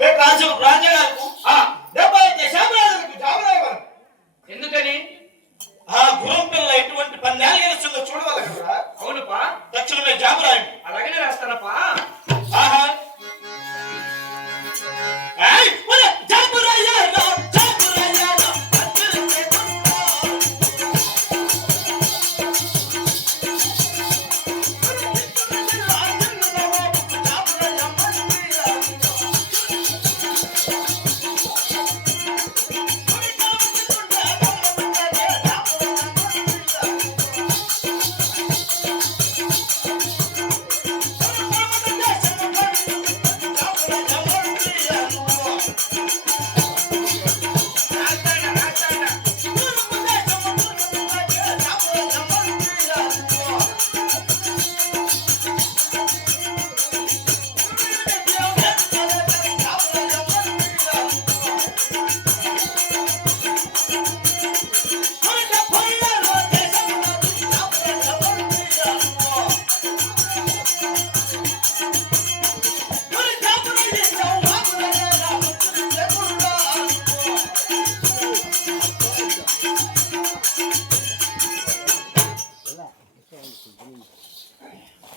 మేము రాజు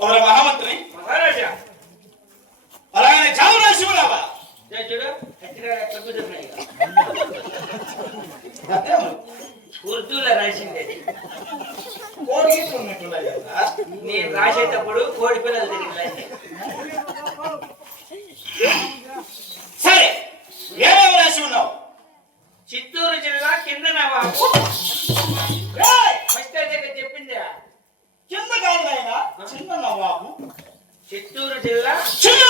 ఓరే మహామంత్రి. మహారాజా. అలాగనే చావరా శివరావా చూడు ఉర్దూలో రాసింది అది. కోరికలు ఉన్నట్టున్నాయి కదా నేను రాసేటప్పుడు కోడి పిల్లలు తిరిగి సరే ఏమేమి రాసి ఉన్నావు. చిత్తూరు జిల్లా కింద నవాబు. కింద కాదు నాయనా. చిన్న నవాబు. చిత్తూరు జిల్లా చిన్న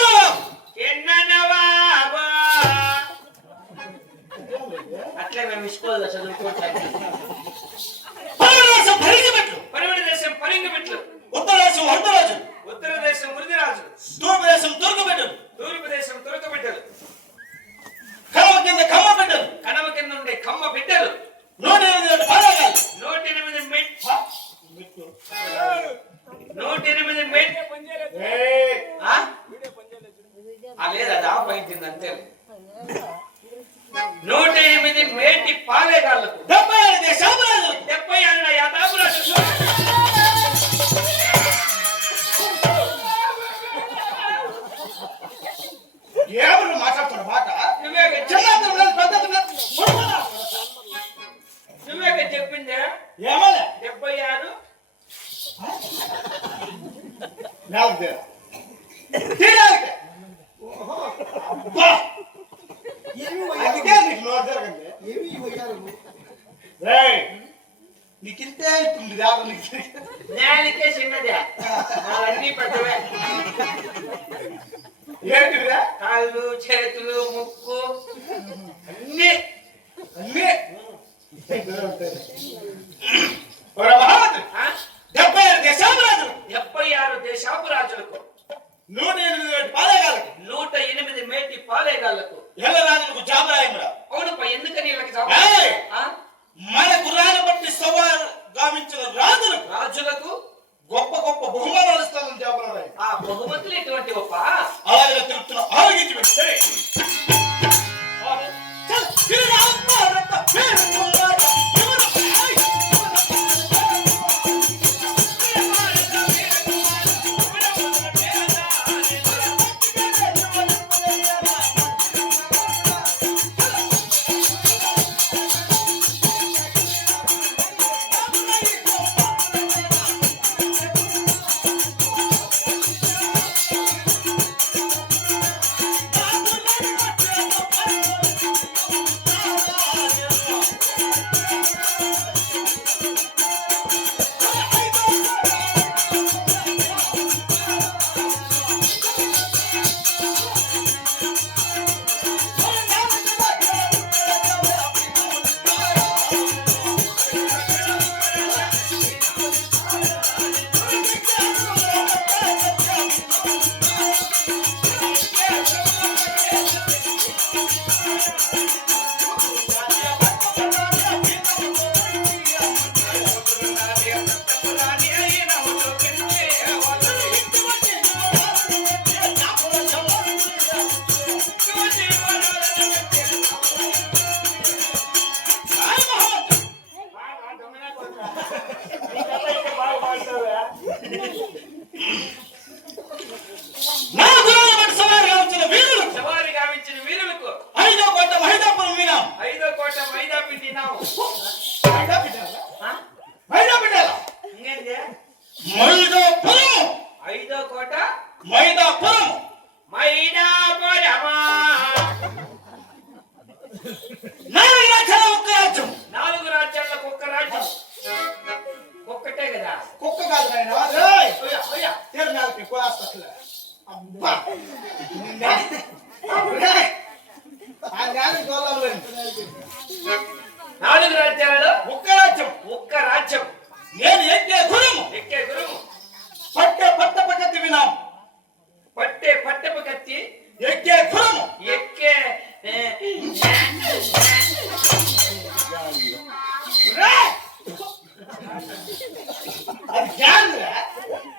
నీకు నోరు తిరగండి. రేయ్, నీకు ఇంతే అవుతుంది రాదు నీకు. నేనికే చిన్నదే. వాళ్ళన్నీ పెద్దవే. ఏంటిరా కాళ్ళు చేతులు ముక్కు. అన్నీ. అన్నీ? డెబ్బై ఐదు దేశాలు డెబ్బై ఆరు దేశాపు రాజులకు నూట ఎనిమిది పాలగాలకి నూట ఎనిమిది మేటి పాలేగాళ్ళకు ఎల్ల రాజులకు జాబరాయమురా అవునప్ప ఎందుకని వీళ్ళకి? ఆ? మన గుర్రాన్ని బట్టి సవాలు గావించిన రాజులకు. రాజులకు? గొప్ప గొప్ప బహుమానాలు ఇస్తానని జాబరాయ్ ఆ బహుమతులు ఎటువంటి గొప్ప అలాగే తిరుగుతున్న ఆలోచించి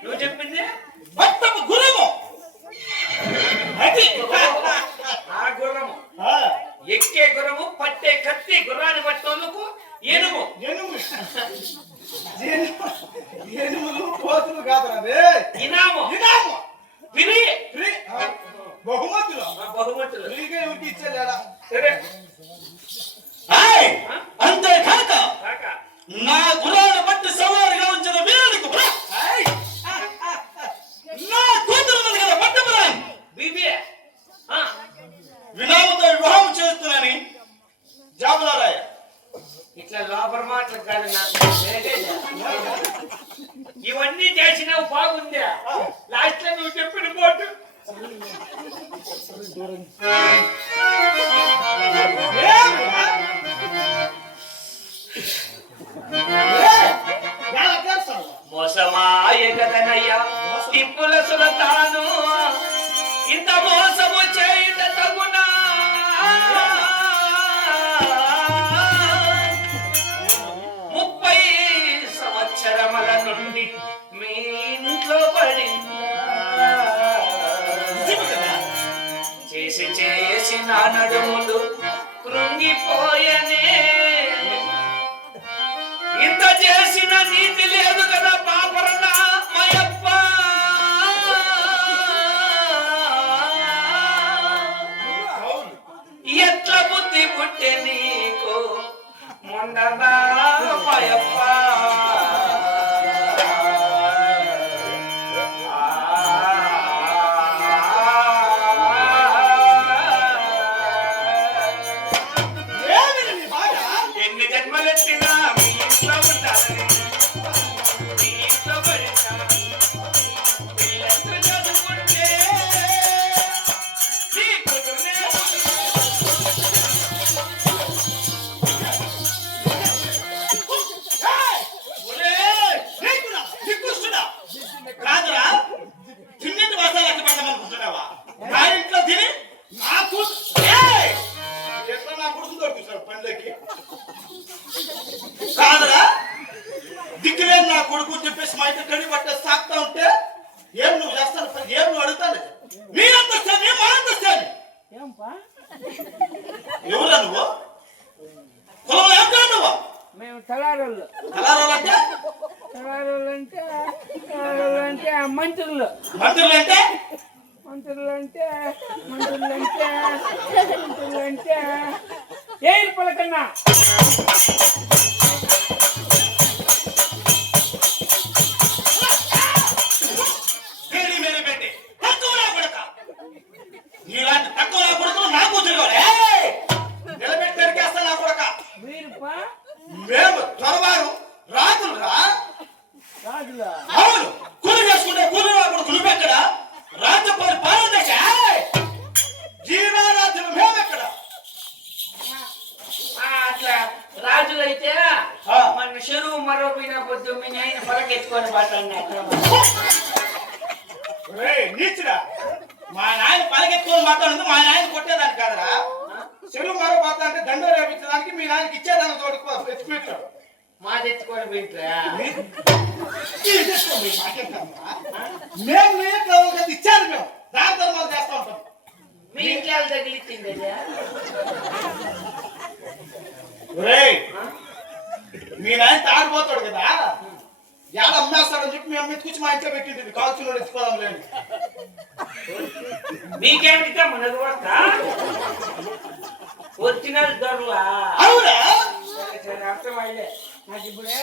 నువ్వు చెప్పింది? మొత్తం గుర్రము. ఆ గుర్రము. ఎక్కే గుర్రము పట్టే కత్తి గుర్రాన్ని పట్టేందుకు ఏనుగు ఏనుగు ఏనుగులు పోతులు కాదు అదే. ఇనాము. ఇనాము. విని బహుమతులు. బహుమతులు. ఫ్రీగా ఎవరికి సరే. ఇట్లా కాదు నాకు. ఇవన్నీ చేసినావు బాగుందా? లాస్ట్లో నువ్వు చెప్పిన పోటు మోసమాయ కదనయ్యా తిప్పుల సులతాను. ఇంత మోసము చేయుట తగు సంవత్సరముల మీ ఇంట్లో పడిందా. చేసి చేసి నా నడుములు కృంగిపోయనే. ఇంత చేసిన నీతి లేదు కదా పాపరన్నా మయప్ప ఎట్ల బుద్ధి పుట్టే నీకు? మొండనా మయప్ప కాదురా తిన్నింటి వాసాలకి పెట్టమనుకుంటున్నావా నా ఇంట్లో తిని నా కూతురు! ఎట్లా నా కొడుకు కాదురా? దిక్కులేని నా కొడుకు చెప్పేసి మా ఇంటి పట్టే సాగుతా ఉంటే ఏం నువ్వు చేస్తాను? ఏం నువ్వు అడుగుతాను? నీ అంతస్తాను మా అంతస్తాను. ఏంపా? ఎవరా నువ్వు? నువ్వు మేము తలారోళ్ళు తలారోళ్ళు అంటే? తలారోళ్ళు అంటే మంత్రులు. మంత్రులు అంటే? మంత్రులు అంటే మంత్రులు అంటే మంత్రులు అంటే ఏడు పలకన్నా అవును కూలి చేసుకుంటే కూలి నా కొడుకు నువ్వెక్కడ రాజ్య పరిపాలన దశ జీవరాజ్యం మేమెక్కడ? ఆ, అట్లా రాజులైతే. మన చెరువు మరో పోయిన కొద్ది మీ నాయన పలకెత్తుకొని నీచుడా. మా నాయన పలకెత్తుకొని మాట్లాడింది మా నాయన కొట్టేదాన్ని కాదురా. చెరువు మరో పోతా అంటే దండ రేపించడానికి మీ నాయనకి ఇచ్చేదాన్ని తోడుకో ఎత్తుపెట్టాడు మాది ఎత్తుకొని పోయింట్రా మేము నీళ్ళు ఇచ్చారు మేము. దాని ధర్మాలు చేస్తా ఉంటాం మీ ఇంట్లో తగిలిచ్చింది మీ నాయన తాడిపోతాడు కదా? ఎలా అమ్మేస్తాడని చెప్పి మేము ఎత్తుకొచ్చి మా ఇంట్లో పెట్టింది కాల్చిన ఎత్తుకోదాం లేని మీకేమిటా మనది వస్తా ఒరిజినల్ దొరలా? అవునా? అర్థమైలే నాకు ఇప్పుడు